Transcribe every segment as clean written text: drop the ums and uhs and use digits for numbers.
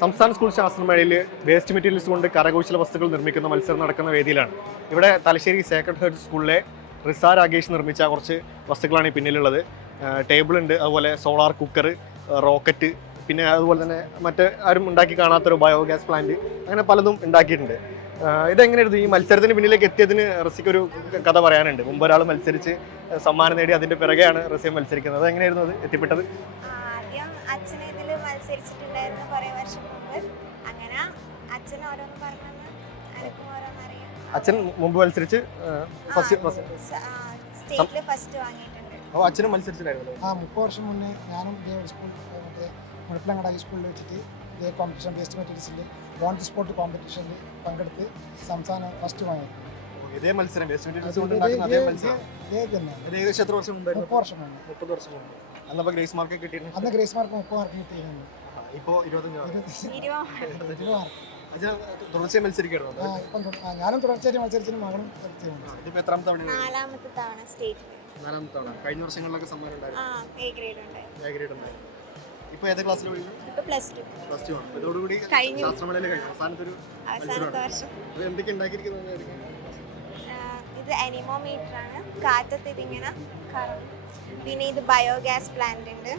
സംസ്ഥാന school ശാസ്ത്രമേളയിൽ waste materials കൊണ്ട് കരകൗശല വസ്തുക്കൾ നിർമ്മിക്കുന്ന മത്സരം നടക്കുന്ന വേദിയിലാണ്. ഇവിടെ തലശ്ശേരി സേക്രഡ് ഹാർട്ട് സ്കൂളിലെ റിസ രാകേഷ് നിർമ്മിച്ച കുറച്ച് വസ്തുക്കളാണ് ഈ പിന്നിലുള്ളത്. ടേബിൾ ഉണ്ട്, അതുപോലെ സോളാർ കുക്കർ, റോക്കറ്റ്, പിന്നെ അതുപോലെ തന്നെ മറ്റ് ആരും ഉണ്ടാക്കി കാണാത്തൊരു ബയോഗ്യാസ് പ്ലാന്റ്, അങ്ങനെ പലതും ഉണ്ടാക്കിയിട്ടുണ്ട്. ഇതെങ്ങനെയായിരുന്നു ഈ മത്സരത്തിന് പിന്നിലേക്ക് എത്തിയതിന് റസിക്കൊരു കഥ പറയാനുണ്ട്. മുമ്പ് ഒരാൾ മത്സരിച്ച് സമ്മാനം നേടി, അതിൻ്റെ പിറകെയാണ് റസിയ മത്സരിക്കുന്നത്. അതെങ്ങനെയായിരുന്നു അത് എത്തിപ്പെട്ടത്? ആദ്യം അച്ഛൻ ഇതിൽ മത്സരിച്ചിട്ടുണ്ടായിരുന്നു കുറേ വർഷം മുമ്പ്. അങ്ങനെ അച്ഛൻ ഓരോന്ന് പറഞ്ഞു എനിക്കും ഓരോന്നറിയാം. അച്ഛൻ മുമ്പ് മത്സരിച്ച് സ്റ്റേറ്റിൽ ഫസ്റ്റ് വാങ്ങിയിട്ടുണ്ട്. അപ്പോൾ അച്ഛനും മത്സരിച്ചിട്ടുണ്ടായിരുന്നു? 30 വർഷം മുന്നേ ഞാനും ഇതേ സ്കൂൾ മറ്റേ മുഴപ്പിലങ്ങാട് ഹൈസ്കൂളിൽ വെച്ചിട്ട് ഇതേ കോമ്പറ്റീഷൻ വേസ്റ്റ് മെറ്റീരിയൽസിൻ്റെ ഓൺ ദി സ്പോട്ട് കോമ്പറ്റീഷനിൽ പങ്കെടുത്ത് സംസ്ഥാനം ഫസ്റ്റ് വാങ്ങി. ഇതേ മത്സരം വേസ്റ്റ് മെറ്റീരിയൽസ് കൊണ്ട് ഉണ്ടാക്കുന്ന അതേ മത്സരം ഏകദേശം എത്ര വർഷം മുമ്പ്? 30 വർഷം മുന്നേ. 30 വർഷം മുമ്പ്. അന്നപ്പോൾ ഗ്രേസ് മാർക്ക് കിട്ടിയിരുന്നു? അന്ന് ഗ്രേസ് മാർക്ക് 30 മാർക്ക് കിട്ടിയിരുന്നു. ഇപ്പോൾ 25 മാർക്ക്. തുടർച്ചയായി മത്സരിക്കായിരുന്നു? ഞാനും തുടർച്ചയായിട്ട് മത്സരിച്ചിട്ട് മകളും തുടർച്ചയായി. ഇതിപ്പോൾ എത്രാമത്തെ തവണ? നാലാമത്തെ തവണ സ്റ്റേറ്റിൽ. നാലാമത്തെ തവണ. കഴിഞ്ഞ വർഷങ്ങളിലൊക്കെ സമ്മാനം ഉണ്ടായിരുന്നു? എ ഗ്രേഡ് ഉണ്ടായി. ഇപ്പോൾ ഏത് ക്ലാസ്സിൽ പഠിക്കുന്നു? ഇപ്പോൾ പ്ലസ് ടു ആണ്. ഇതോടുകൂടി ശാസ്ത്രമേളയിൽ കഴിഞ്ഞു അവസാനത്തെ വർഷം. എന്തൊക്കെ ഉണ്ടാക്കിയിരിക്കുന്നത്? ഇത് അനിമോമീറ്റർ ആണ്, കാറ്റത്ത് ഇതിങ്ങനെ കറങ്ങും. പിന്നെ ഇത് ബയോഗ്യാസ് പ്ലാന്റ് ഉണ്ട്,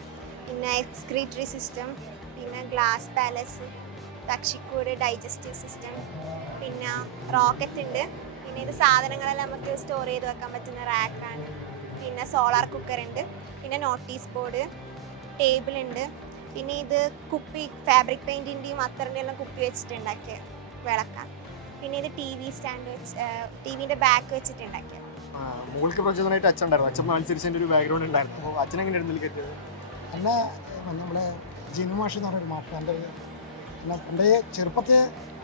പിന്നെ എക്സ്ക്രീറ്ററി സിസ്റ്റം, പിന്നെ ഗ്ലാസ് പാലസ്, പക്ഷിക്കൂട്, ഡൈജസ്റ്റീവ് സിസ്റ്റം, പിന്നെ റോക്കറ്റ് ഉണ്ട്. പിന്നെ ഇത് സാധനങ്ങളെല്ലാം നമുക്ക് സ്റ്റോർ ചെയ്ത് വെക്കാൻ പറ്റുന്ന റാക്കാണ്. പിന്നെ സോളാർ കുക്കർ ഉണ്ട്, പിന്നെ നോട്ടീസ് ബോർഡ്, ടേബിൾ ഉണ്ട്. പിന്നെ ഇത് കുപ്പി, ഫാബ്രിക് പെയിൻറ്റിൻ്റെയും അത്തറിൻ്റെ എല്ലാം കുപ്പി വെച്ചിട്ടുണ്ടാക്കിയ വിളക്കാം. പിന്നെ ഇത് ടി വി സ്റ്റാൻഡ് വെച്ച്, ടി വിൻ്റെ ബാക്ക് വെച്ചിട്ടുണ്ടാക്കിയ. മോൾക്ക് പ്രചോദനമായിട്ട് അച്ഛൻ ഉണ്ടായിരുന്നു. അച്ഛൻ മത്സരിച്ചതിൻ്റെ ഒരു ബാക്ക്ഗ്രൗണ്ട് ഉണ്ടായിരുന്നു. അപ്പോൾ അച്ഛൻ എങ്ങനെയായിരുന്നു കയറ്റിയത്? അല്ല, നമ്മളെ ജിനു മാഷ് എന്ന് പറഞ്ഞൊരു മാഷ് എൻ്റെ പണ്ടേ ചെറുപ്പത്തെ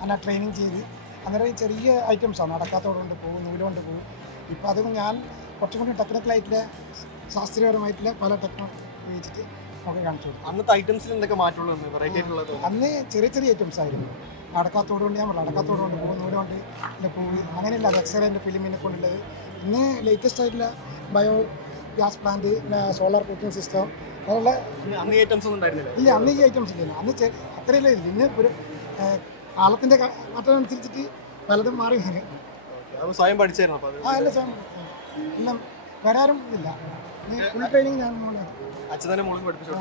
എന്നെ ട്രെയിനിങ് ചെയ്ത് അന്നേരം ചെറിയ ഐറ്റംസാണ്, നടക്കാത്തോടുകൊണ്ട് പോകും, നൂലുകൊണ്ട് പോകും. ഇപ്പോൾ അതൊന്നും ഞാൻ കുറച്ചും കൂടി ടെക്നിക്കലായിട്ടുള്ള ശാസ്ത്രീയപരമായിട്ടുള്ള പല ടെക്നോളജി ഉപയോഗിച്ചിട്ട് നമുക്ക് കാണിച്ചു കൊടുക്കും. അന്നത്തെ ഐറ്റംസിൽ എന്തൊക്കെ മാറ്റമുള്ളത്, വെറൈറ്റി ആയിട്ടുള്ളത്? അന്ന് ചെറിയ ചെറിയ ഐറ്റംസ് ആയിരുന്നു. നടക്കാത്തോടുകൊണ്ട് ഞാൻ പറഞ്ഞു, നടക്കാത്തോടുകൊണ്ട് പോകും, നൂലുകൊണ്ട് പോയി, അങ്ങനെയല്ല അത് എക്സ്റേൻ്റെ ഫിലിമിനെ കൊണ്ടുള്ളത്. ഇന്ന് ലേറ്റസ്റ്റ് ആയിട്ടുള്ള bio gas plant, solar cooking system, അങ്ങനെയുള്ള അന്ന് ഈ ഐറ്റംസ് ഒന്നും ഉണ്ടായിരുന്നില്ല. ഇല്ല, അന്ന് ഈ ഐറ്റംസ് ഇല്ല. അന്ന് അത്രയല്ല ഇല്ല. ഇന്ന് ഒരു കാലത്തിൻ്റെ മാറ്റം അനുസരിച്ചിട്ട് പലതും മാറി വരും. സ്വയം പഠിച്ചായിരുന്നു? എല്ലാം സ്വയം എല്ലാം വരാറും ഇല്ല. ഫുൾ ട്രെയിനിങ് ഞാൻ അച്ഛൻ തന്നെ മോളും പഠിപ്പിച്ചു.